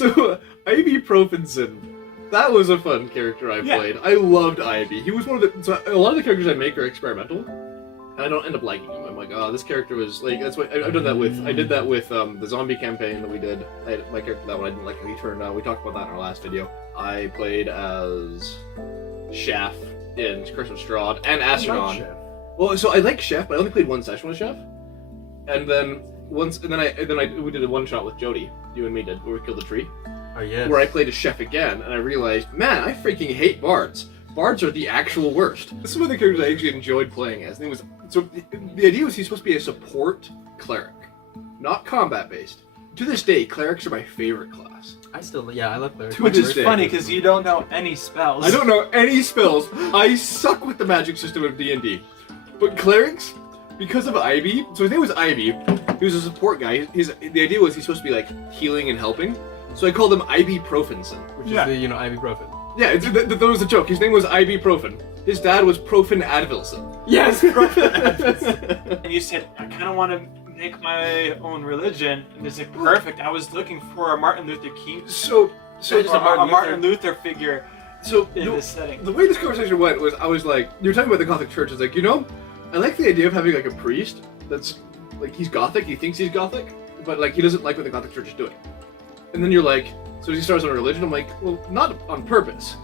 So, Ibuprofenson. That was a fun character I played. I loved Ivy. He was one of the... So a lot of the characters I make are experimental. And I don't end up liking them. I'm like, oh, this character was... Like, that's what... I've done that with... I did that with the zombie campaign that we did. My character, that one, I didn't like how he turned out. We talked about that in our last video. I played as... Chef in Curse of Strahd and Astronaut. Well, so I like Chef, but I only played one session with Chef. And then... we did a one-shot with Jody. You and me did, where we killed the tree. Oh, yes. Where I played as Chef again, and I realized, man, I freaking hate bards. Bards are the actual worst. This is one of the characters I actually enjoyed playing as. And it was, so the idea was he's supposed to be a support cleric, not combat-based. To this day, clerics are my favorite class. I love clerics. Which is funny, because you don't know any spells. I don't know any spells. I suck with the magic system of D&D. But clerics, because of Ivy, so his name was Ivy, he was a support guy. The idea was he's supposed to be like healing and helping. So I called him Ibuprofenson. Which is the, ibuprofen. Yeah, that was a joke. His name was Ibuprofen. His dad was Profen Advilson. Yes, Profen Advilson. And you said, I kind of want to make my own religion. And it's like, perfect. I was looking for a Martin Luther King. So a Martin Luther figure in this setting. The way this conversation went was, I was like, you were talking about the Gothic Church. I was like, I like the idea of having like a priest that's, like, he's Gothic, he thinks he's Gothic, but like he doesn't like what the Gothic Church is doing. And then you're like, so he starts on a religion? I'm like, well, not on purpose.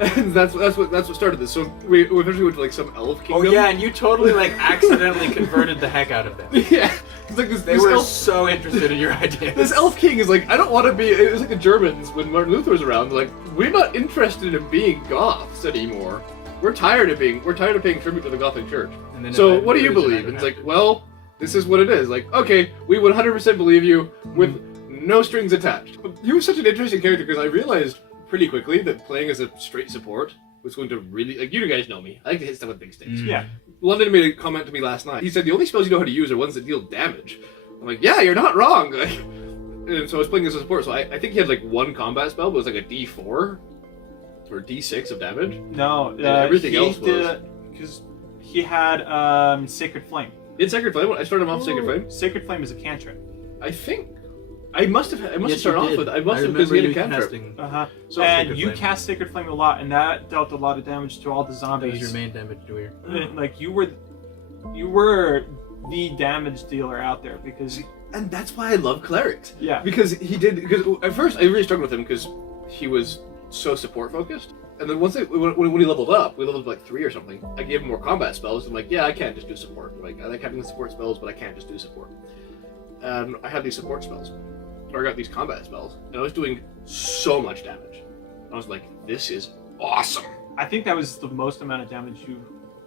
And that's what started this. So we eventually went to like some elf kingdom. Oh yeah, and you totally like accidentally converted the heck out of them. Yeah. It's like they were so interested in your idea. This elf king is like, I don't want to be, it was like the Germans when Martin Luther was around, they're like, we're not interested in being Goths anymore. We're tired of paying tribute to the Gothic Church. So what do you believe? And it's like, well, this is what it is. Like, okay, we 100% believe you with no strings attached. But he was such an interesting character because I realized pretty quickly that playing as a straight support was going to really, like, you guys know me. I like to hit stuff with big sticks. Yeah. London made a comment to me last night. He said, the only spells you know how to use are ones that deal damage. I'm like, yeah, you're not wrong. Like, and so I was playing as a support, so I think he had like one combat spell, but it was like a D4 or D6 of damage. No, everything else was... Because he had Sacred Flame. In Sacred Flame? I started him off Sacred Flame? Sacred Flame is a cantrip. I think. I must have started off with it. I must have, because he had a cantrip. So and you cast Sacred Flame a lot, and that dealt a lot of damage to all the zombies. That was your main damage doer. Like, you were the damage dealer out there, because... And that's why I love clerics. Yeah. Because at first I really struggled with him because he was so support focused. And then once when he leveled up, we leveled up like 3 or something, I gave him more combat spells. I'm like, yeah, I can't just do support. Like, I like having the support spells, but I can't just do support. And I had these support spells. Or I got these combat spells. And I was doing so much damage. I was like, this is awesome. I think that was the most amount of damage you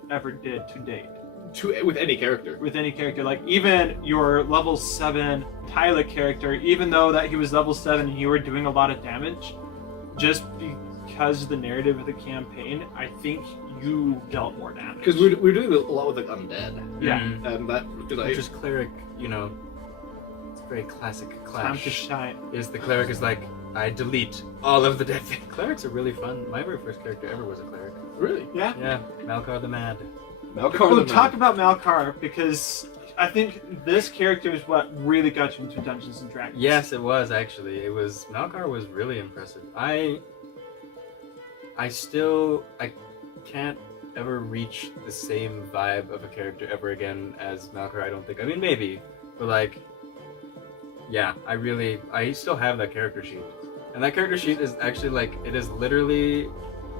ever did to date. With any character. With any character. Like, even your level 7 pilot character, even though that he was level 7 and you were doing a lot of damage, just because of the narrative of the campaign, I think you dealt more damage. Because we were doing a lot with, like, undead. Yeah. And that... Which is cleric, it's very classic Clash. Time to shine. Is the cleric is like, I delete all of the dead things. Clerics are really fun. My very first character ever was a cleric. Really? Yeah? Yeah. Malkar the Mad. Talk about Malkar, because I think this character is what really got you into Dungeons and Dragons. Yes, it was actually. Malkar was really impressive. I can't ever reach the same vibe of a character ever again as Malkar, I don't think. I mean, maybe, but like, yeah, I still have that character sheet. And that character sheet is actually like, it is literally,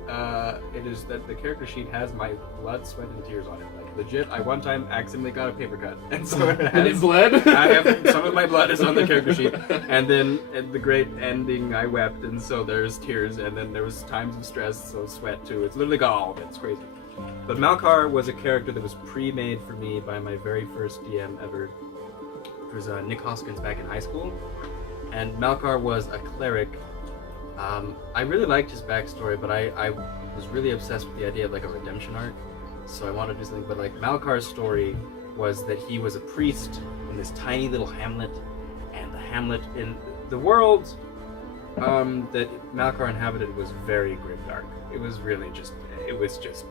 the character sheet has my blood, sweat, and tears on it. Like, legit, I one time accidentally got a paper cut. And so it has... And it bled? I have, some of my blood is on the character sheet. And then at the great ending, I wept, and so there's tears, and then there was times of stress, so sweat too. It's literally got all of it, it's crazy. But Malkar was a character that was pre-made for me by my very first DM ever. It was Nick Hoskins back in high school. And Malkar was a cleric. I really liked his backstory, but I was really obsessed with the idea of like a redemption arc. So I wanted to do something, but like Malkar's story was that he was a priest in this tiny little hamlet, and the hamlet in the world that Malkar inhabited was very grimdark. It was really just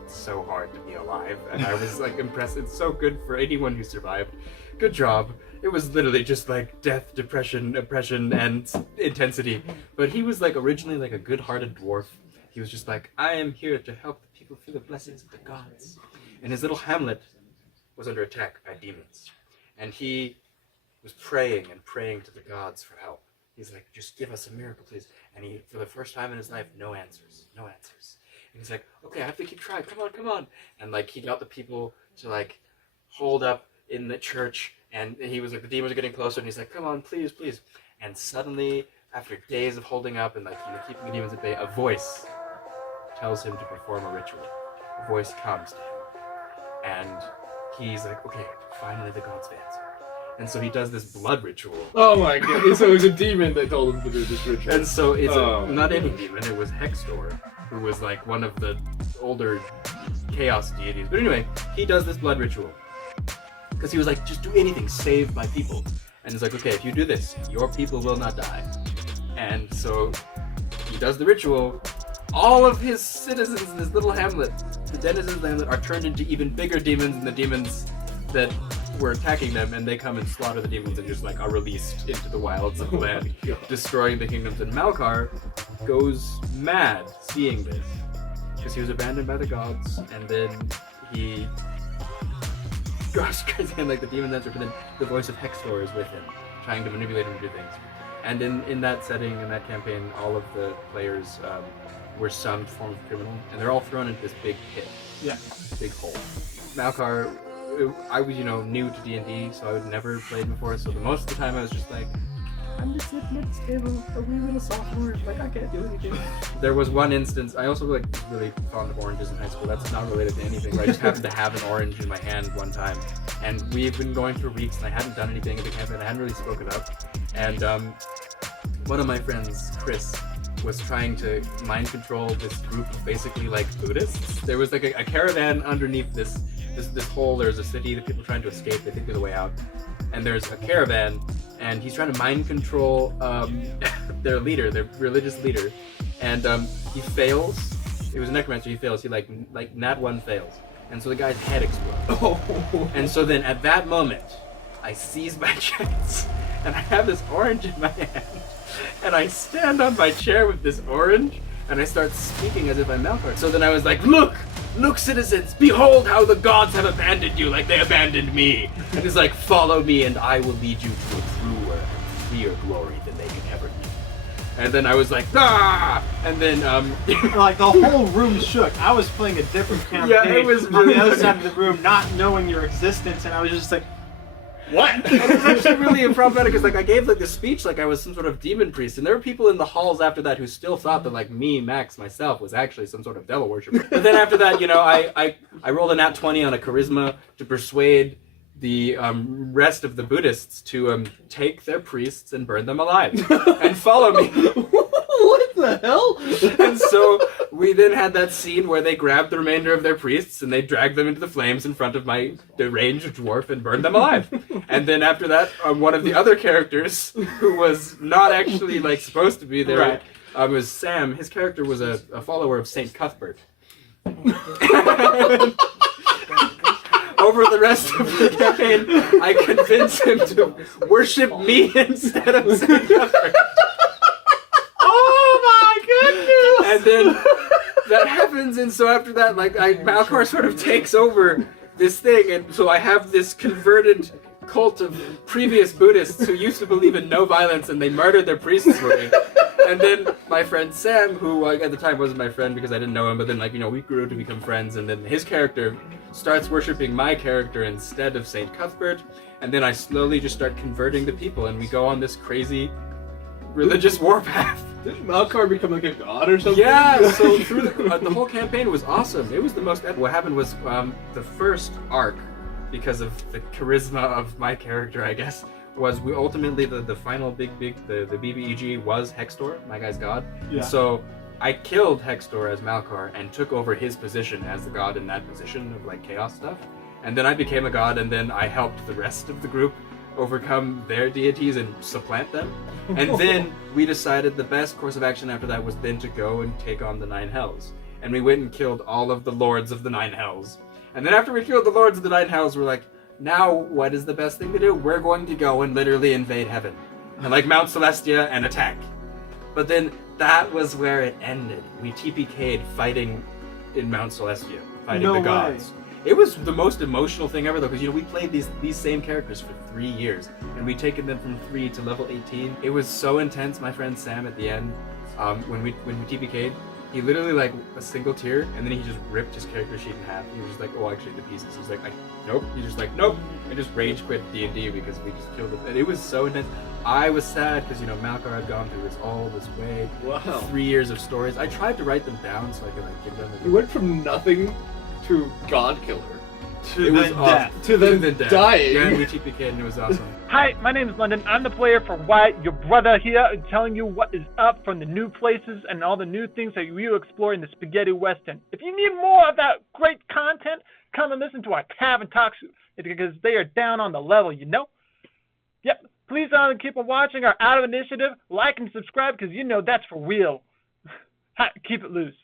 so hard to be alive, and I was like impressed. It's so good for anyone who survived. Good job. it was literally just like death, depression, oppression, and intensity. But he was like originally like a good-hearted dwarf. He was just like, I am here to help the people feel the blessings of the gods. And his little hamlet was under attack by demons. And he was praying and praying to the gods for help. He's like, just give us a miracle, please. And he, for the first time in his life, no answers. And he's like, okay, I have to keep trying. Come on. And like, he got the people to like hold up in the church. And he was like, the demons are getting closer. And he's like, come on, please. And suddenly, after days of holding up and like, keeping the demons at bay, a voice tells him to perform a ritual. A voice comes to him. And he's like, okay, finally the gods answer. And so he does this blood ritual. Oh my god! So it was a demon that told him to do this ritual. And so it's not any demon, it was Hextor, who was like one of the older chaos deities. But anyway, he does this blood ritual. Because he was like, just do anything, save my people. And it's like, okay, if you do this, your people will not die. And so he does the ritual. All of his citizens in this little hamlet, the denizens of the hamlet, are turned into even bigger demons than the demons that were attacking them, and they come and slaughter the demons and just like are released into the wilds of the land, destroying the kingdoms. And Malkar goes mad seeing this because he was abandoned by the gods, and then he goes crazy and like the demons answer, but then the voice of Hextor is with him, trying to manipulate him to do things. And in that setting, in that campaign, all of the players were some form of criminal, and they're all thrown into this big pit, big hole. Malkar, I was, new to D&D, so I had never played before, so the most of the time I was just like, I'm just sitting at this table, a wee little sophomore, like I can't do anything. There was one instance, I also really fond of oranges in high school, that's not related to anything, but I just happened to have an orange in my hand one time, and we've been going through weeks, and I hadn't done anything in the campaign, I hadn't really spoken up, and one of my friends, Chris, was trying to mind control this group of basically like Buddhists. There was like a caravan underneath this hole. There's a city that people are trying to escape. They think there's a way out. And there's a caravan, and he's trying to mind control their leader, their religious leader. And he fails. It was a necromancer. He fails. He like nat 1 fails. And so the guy's head explodes. Oh. And so then at that moment, I seize my chance, and I have this orange in my hand. And I stand on my chair with this orange, and I start speaking as if I'm Malkar. So then I was like, look, citizens, behold how the gods have abandoned you like they abandoned me. And it's like, follow me, and I will lead you to a truer and freer glory than they can ever be. And then I was like, ah! And then, like, the whole room shook. I was playing a different campaign it was on the other side of the room, not knowing your existence, and I was just like, what? And it was actually really problematic because like I gave like this speech like I was some sort of demon priest, and there were people in the halls after that who still thought that like me, Max, myself was actually some sort of devil worshiper. But then after that, I rolled a nat 20 on a charisma to persuade the rest of the Buddhists to take their priests and burn them alive and follow me. What the hell? And so we then had that scene where they grabbed the remainder of their priests and they dragged them into the flames in front of my deranged dwarf and burned them alive. And then after that, one of the other characters, who was not actually like supposed to be there, was Sam. His character was a follower of Saint Cuthbert. Over the rest of the campaign, I convinced him to worship me instead of Saint Cuthbert. And then that happens, and so after that, like, Malkar sort of takes over this thing, and so I have this converted cult of previous Buddhists who used to believe in no violence, and they murdered their priests for me. And then my friend Sam, who at the time wasn't my friend because I didn't know him, but then we grew to become friends, and then his character starts worshipping my character instead of Saint Cuthbert, and then I slowly just start converting the people, and we go on this crazy religious warpath. Didn't Malkar become like a god or something? Yeah, so through the whole campaign was awesome. It was the most epic. What happened was the first arc, because of the charisma of my character, I guess, was we ultimately, the final big, the BBEG was Hextor, my guy's god. Yeah. So I killed Hextor as Malkar and took over his position as the god in that position of like chaos stuff. And then I became a god, and then I helped the rest of the group overcome their deities and supplant them. And then we decided the best course of action after that was then to go and take on the 9 Hells. And we went and killed all of the lords of the 9 Hells. And then after we killed the lords of the 9 Hells, we're like, now what is the best thing to do? We're going to go and literally invade heaven. And like Mount Celestia and attack. But then that was where it ended. We TPK'd fighting in Mount Celestia, fighting the gods. It was the most emotional thing ever though, because we played these same characters for 3 years, and we'd taken them from 3 to level 18. It was so intense. My friend Sam at the end, when we TPK'd, he literally like a single tear, and then he just ripped his character sheet in half. He was just like, oh, actually the pieces. He's like, nope. He just like, nope. I just rage quit DnD because we just killed him. And it was so intense. I was sad because Malkar had gone through all this way. Wow. 3 years of stories. I tried to write them down so I could like give them. You went from nothing to God Killer. To then death. To then dying. Yeah, and we TPK'd and it was awesome. Hi, my name is London. I'm the player for Wyatt, your brother here, telling you what is up from the new places and all the new things that you explore in the Spaghetti Western. If you need more of that great content, come and listen to our Tavern talks because they are down on the level, Yep. Please keep on watching our Out of Initiative, like and subscribe because that's for real. Keep it loose.